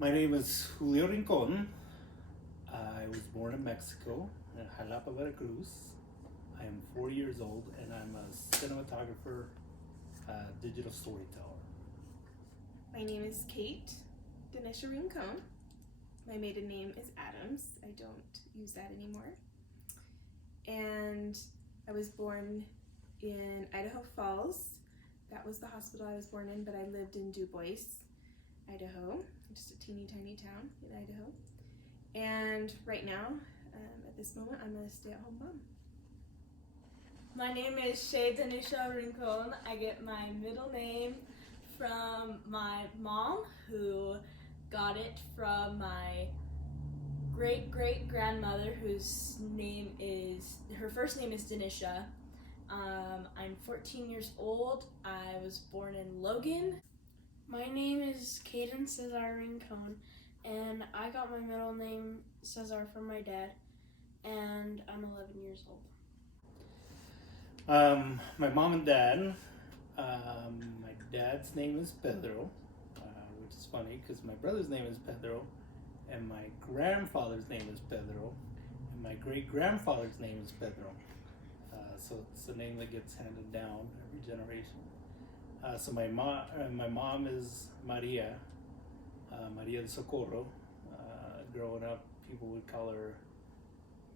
My name is Julio Rincon. I was born in Mexico, in Jalapa, Veracruz. I am 4 years old and I'm a cinematographer, digital storyteller. My name is Kate Denisha Rincon. My maiden name is Adams. I don't use that anymore. And I was born in Idaho Falls. That was the hospital I was born in, but I lived in Du Bois, Idaho, just a teeny tiny town in Idaho. And right now, at this moment, I'm a stay-at-home mom. My name is Shay Denisha Rincon. I get my middle name from my mom, who got it from my great-great-grandmother, her first name is Denisha. I'm 14 years old. I was born in Logan. My name is Caden Cesar Rincon, and I got my middle name Cesar from my dad, and I'm 11 years old. My mom and dad, my dad's name is Pedro, which is funny because my brother's name is Pedro, and my grandfather's name is Pedro, and my great-grandfather's name is Pedro. So it's a name that gets handed down every generation. So my mom is Maria, Maria de Socorro. Growing up, people would call her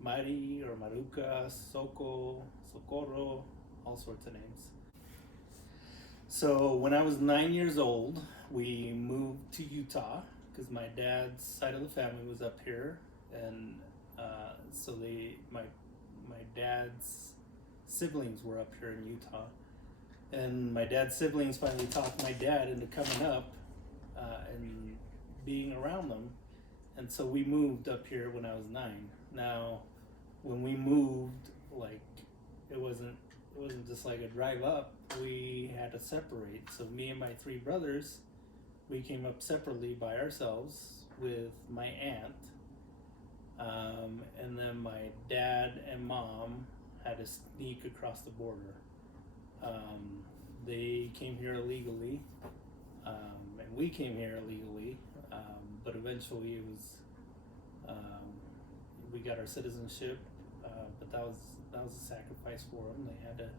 Mari or Maruca, Socorro, all sorts of names. So when I was 9 years old, we moved to Utah because my dad's side of the family was up here, and so my dad's siblings were up here in Utah, and my dad's siblings finally talked my dad into coming up and being around them, and so we moved up here when I was 9. Now, when we moved, like it wasn't just like a drive up. We had to separate. So me and my 3 brothers, we came up separately by ourselves with my aunt, and then my dad and mom had to sneak across the border. They came here illegally, and we came here illegally, but eventually it was we got our citizenship, but that was a sacrifice for them. They had to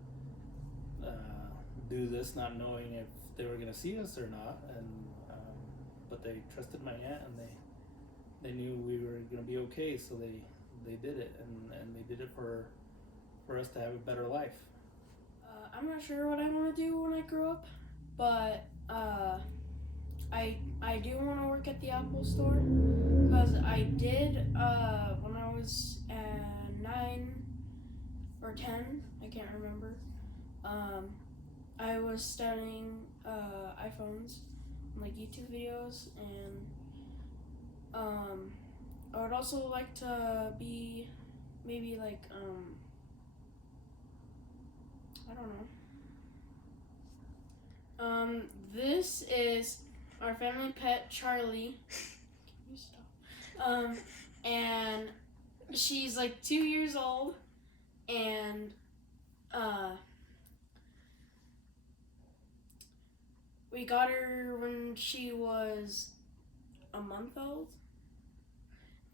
do this not knowing if they were going to see us or not, and but they trusted my aunt, and they knew we were going to be okay, so they did it, and they did it for us to have a better life. I'm not sure what I want to do when I grow up, but I do want to work at the Apple store, because I did when I was 9 or 10, I can't remember. I was studying iPhones, like YouTube videos, and I would also like to be maybe like I don't know. This is our family pet, Charlie. Can you stop? And she's like 2 years old, and we got her when she was a month old,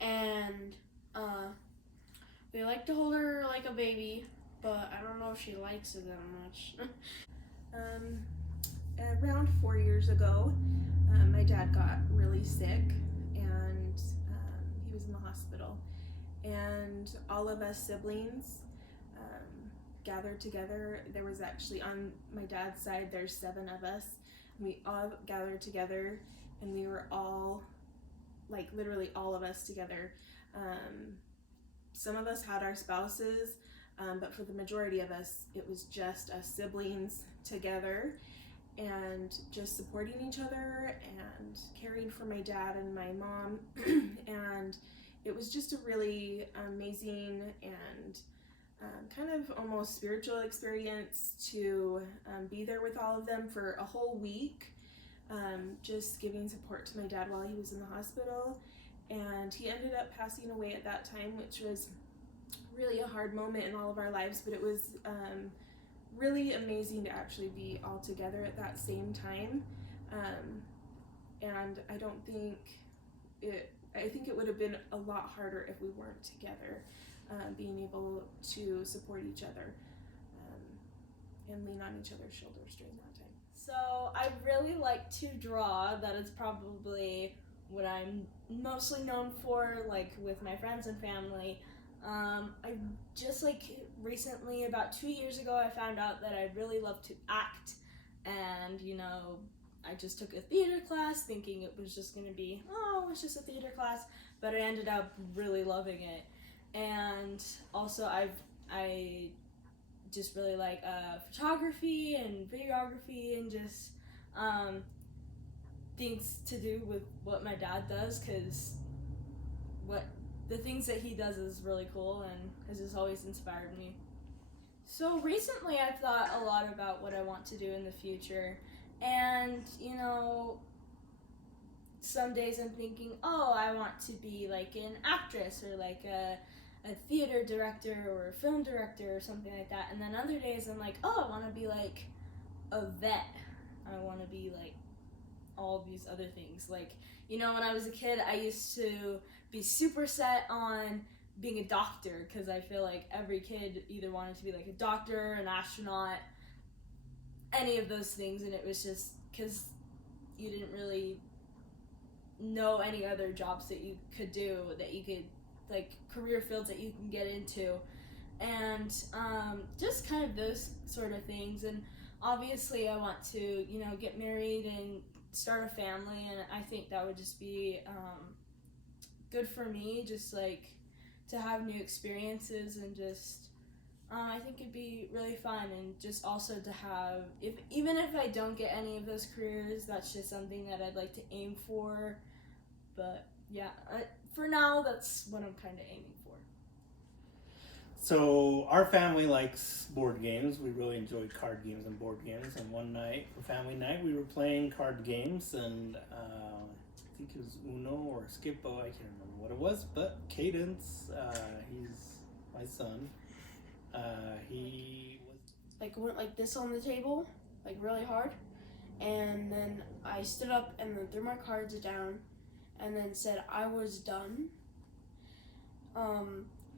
and we like to hold her like a baby, but I don't know if she likes it that much. Around 4 years ago, my dad got really sick, and he was in the hospital. And all of us siblings gathered together. There was actually, on my dad's side, there's 7 of us. We all gathered together, and we were all, like literally all of us together. Some of us had our spouses, but for the majority of us, it was just us siblings together, and just supporting each other and caring for my dad and my mom. And it was just a really amazing and kind of almost spiritual experience to be there with all of them for a whole week, just giving support to my dad while he was in the hospital. And he ended up passing away at that time, which was really a hard moment in all of our lives, but it was really amazing to actually be all together at that same time. And I don't think I think it would have been a lot harder if we weren't together, being able to support each other and lean on each other's shoulders during that time. So I really like to draw. That is probably what I'm mostly known for, like with my friends and family. I just recently, about 2 years ago, I found out that I really love to act, and I just took a theater class thinking it was just gonna be, it's just a theater class, but I ended up really loving it. And also I just really like photography and videography and just things to do with what my dad does, because the things that he does is really cool and has just always inspired me. So recently I've thought a lot about what I want to do in the future, and some days I'm thinking, I want to be like an actress or like a theater director or a film director or something like that. And then other days I'm like, I want to be like a vet. I want to be like all these other things. Like, when I was a kid, I used to be super set on being a doctor, because I feel like every kid either wanted to be like a doctor, an astronaut, any of those things, and it was just because you didn't really know any other jobs that you could do, that you could, like, career fields that you can get into, and just kind of those sort of things. And obviously I want to get married and start a family, and I think that would just be good for me, just like to have new experiences, and just I think it'd be really fun, and just also to have, even if I don't get any of those careers, that's just something that I'd like to aim for. But yeah, for now, that's what I'm kind of aiming for. So our family likes board games. We really enjoy card games and board games. And one night, for family night, we were playing card games, and I think it was Uno or Skippo. I can't remember what it was, but Cadence, he's my son. He was Went like this on the table, like really hard, and then I stood up and then threw my cards down, and then said I was done.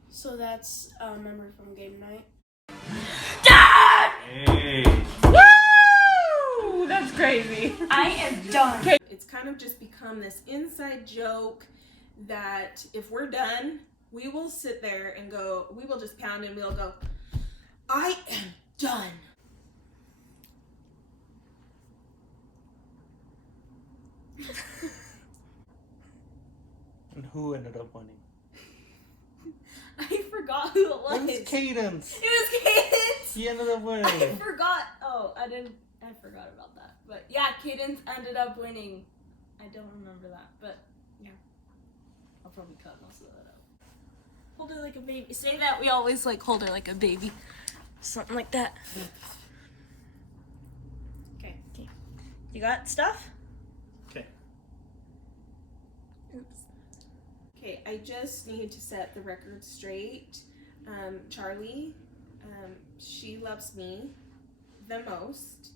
So that's a memory from game night. Dad! Hey! Woo! That's crazy. I am done. It's kind of just become this inside joke that if we're done, we will sit there and go, we will just pound and we'll go, I am done. And who ended up winning? I forgot who it was. It was Cadence. It was Cadence. He ended up winning. I forgot. I forgot about that. But yeah, Cadence ended up winning. I don't remember that, but yeah. I'll probably cut most of that out. Hold her like a baby. Say that we always hold her like a baby. Something like that. Okay. You got stuff? Okay. Oops. Okay, I just need to set the record straight. Charlie, she loves me the most.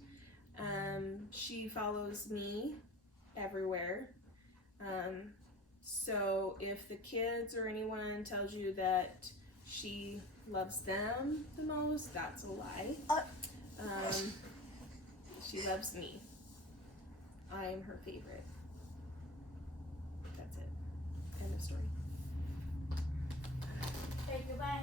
She follows me everywhere. So if the kids or anyone tells you that she loves them the most, that's a lie. She loves me. I am her favorite. That's it. End of story. Say goodbye.